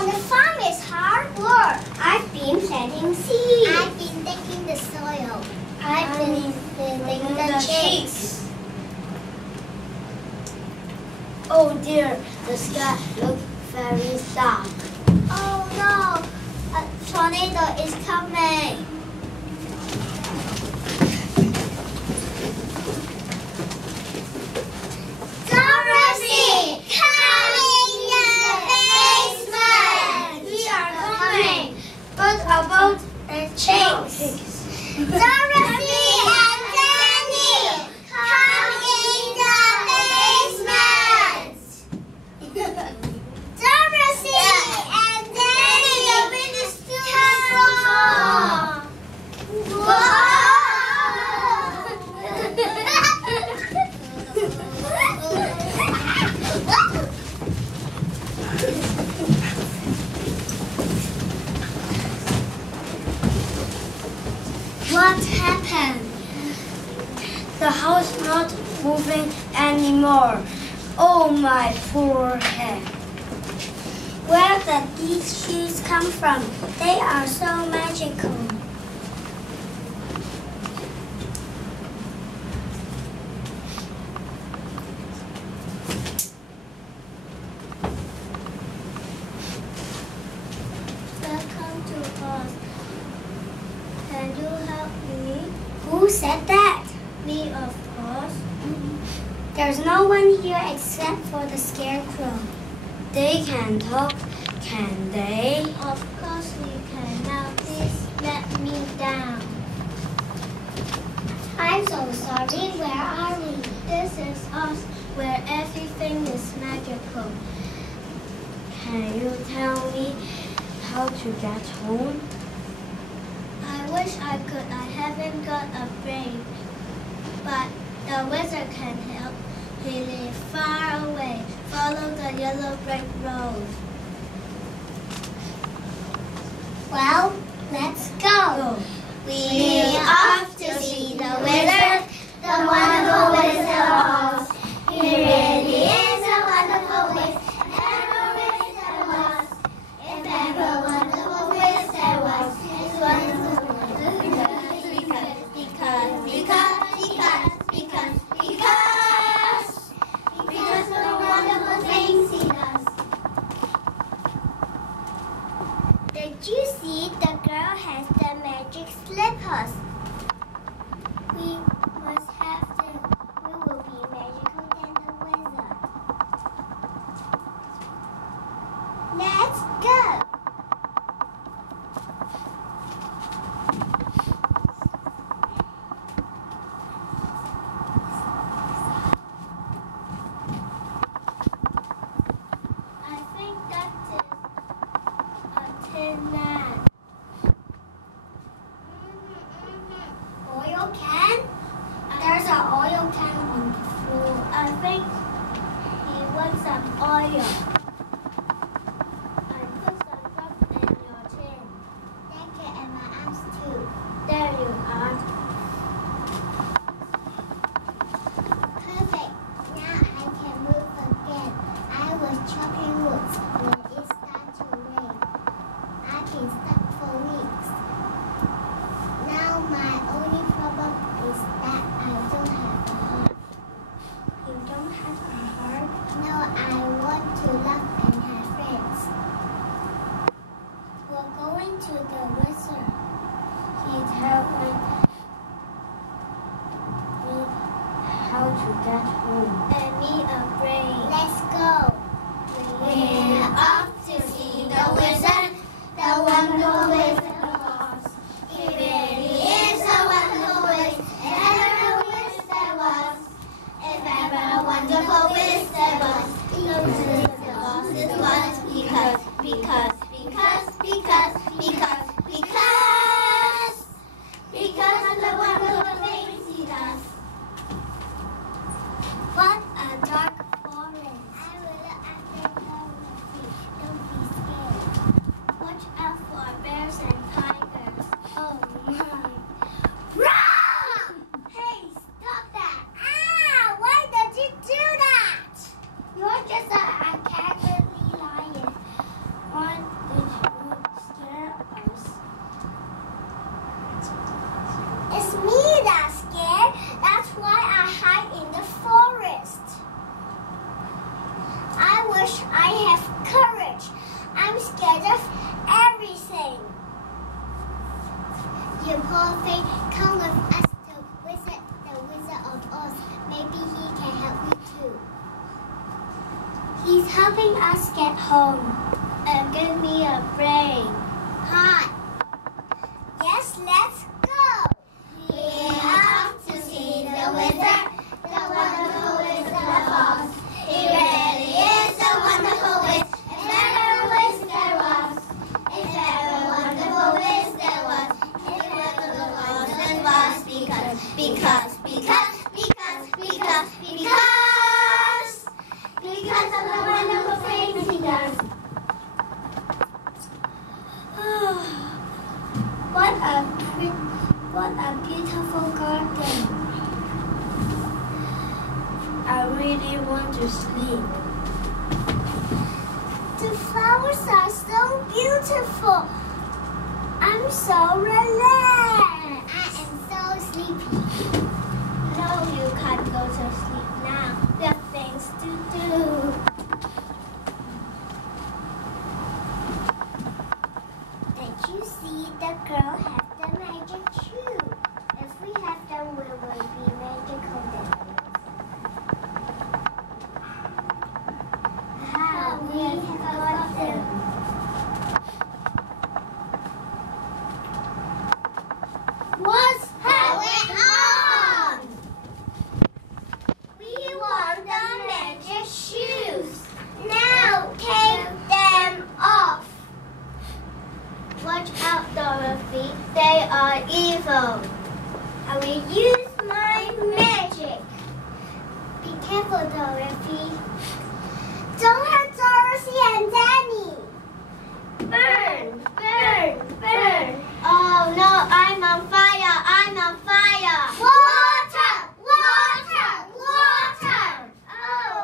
on the farm is hard work. I've been planting seeds. I've been digging the soil. I've been feeding the chicks. Oh dear, the sky looks very dark. Oh no, a tornado is coming. Dorothy, come in the basement. We are coming. What about the chicks? Dorothy and Danny, come in the basement. Dorothy and Danny, the wind is too strong. What happened? The house not moving anymore. Oh my poor head. Where did these shoes come from? They are so magical. Welcome to us. Can you help me? Who said that? Me, of course. There's no one here except for the scarecrow. They can talk, can they? Of course we can. Now please let me down. I'm so sorry. Where are we? This is us, where everything is magical. Can you tell me how to get home? I wish I could. I haven't got a brain. But the wizard can help. He lives far away. Follow the yellow brick road. Well, let's go. We are off to see the wizard, the wonderful Wizard of Oz. He really is a wonderful wizard. Ever wizard was. If ever wonderful wizard was. It's wonderful because of the wonderful things he does. Did you see the girl has the magic slippers? We must have them. We will be magical than the wizard. Let's go. I think that is a tin man. Oil can? There's an oil can on the floor. I think he wants some oil. I put some drops in your chin. Thank you, and my arms too. There you are. Perfect. Now I can move again. I was chopping wood when it started to rain. I've been stuck for weeks. Now my only problem is that I don't have a heart. You don't have a heart? No, I want to love and have friends. We're going to the wizard. He tell me how to get home. And me a brain. Let's go. We're off to see the wizard, the wonderful Wizard of Oz. He really is a wonderful wizard. Ever a wizard was. If ever a wonderful wizard was. The Wizard of Oz is what? Because of the wonderful things he does. What a dark forest. I will look after Dorothy. Don't be scared. courage. I'm scared of everything. You poor thing, come with us to visit the Wizard of Oz. Maybe he can help you too. He's helping us get home. And give me a brain. Hi. Yes, let's go. We're off to see the wizard, the wonderful Wizard of Oz. He really is a wonderful wizard. If ever a wizard was, if ever a wonderful wizard was, if ever the wizard was, because of the wonderful things he does. What a beautiful garden. I really want to sleep. The flowers are so beautiful. I'm so relaxed. I am so sleepy. No, you can't go to sleep now. There are things to do. Did you see the girl have the magic shoe? If we have them, we will be magical daddies. How we have got them. What's going on? We want the magic shoes. Now take them off. Watch out, Dorothy. They are evil. I will use my magic. Be careful, Dorothy. Don't hurt Dorothy and Danny. Burn! Burn! Burn! Oh no, I'm on fire! I'm on fire! Water! Water! Water! Oh,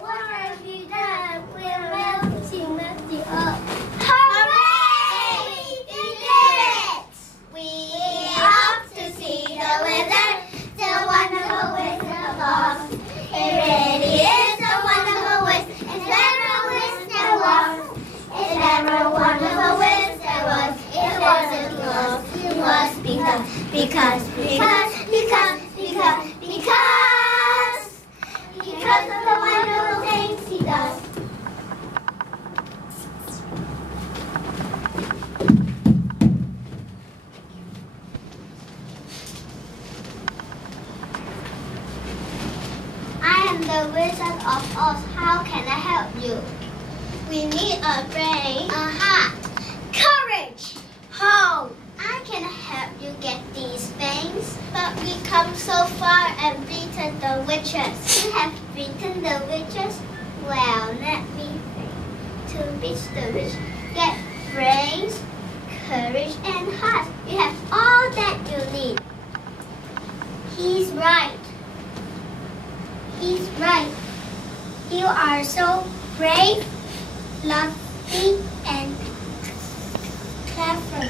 what have you done? We're melting up. Hooray! We did it! We're off to see the wizard, the wonderful Wizard of Oz. It really is a wonderful wizard. If ever a wizard was, if ever a wonderful wizard was, it wasn't yours. It was because of the wonderful things he does. I am the Wizard of Oz. How can I help you? We need a brain. Aha! Courage! Home! I can help you get these things. But we come so far and beaten the witches. You have beaten the witches? Well, let me think. To beat the witch, get brains, courage, and heart. You have all that you need. He's right. He's right. You are so brave, lucky, and clever.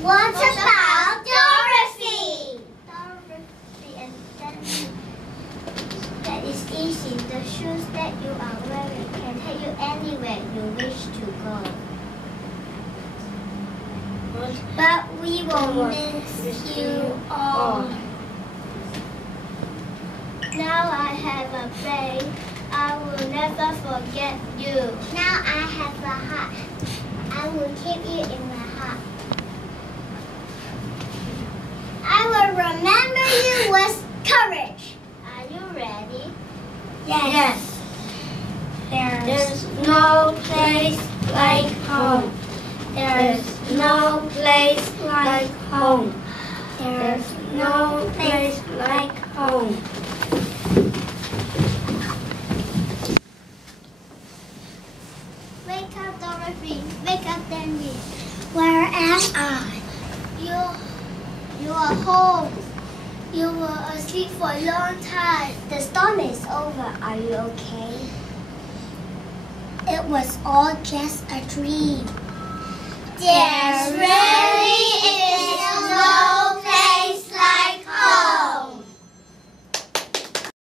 What about Dorothy? Dorothy and Danny. That is easy. The shoes that you are wearing can take you anywhere you wish to go. But we will miss you all. Now I have a brain. I will never forget you. Now I have a heart. I will keep you in my heart. I will remember you with courage. Are you ready? Yes. There's no place like home. There's no place like home. There's no place like home. Wake up, Dorothy. Wake up, Danny. Where am I? You are home. You were asleep for a long time. The storm is over. Are you okay? It was all just a dream. There's rain.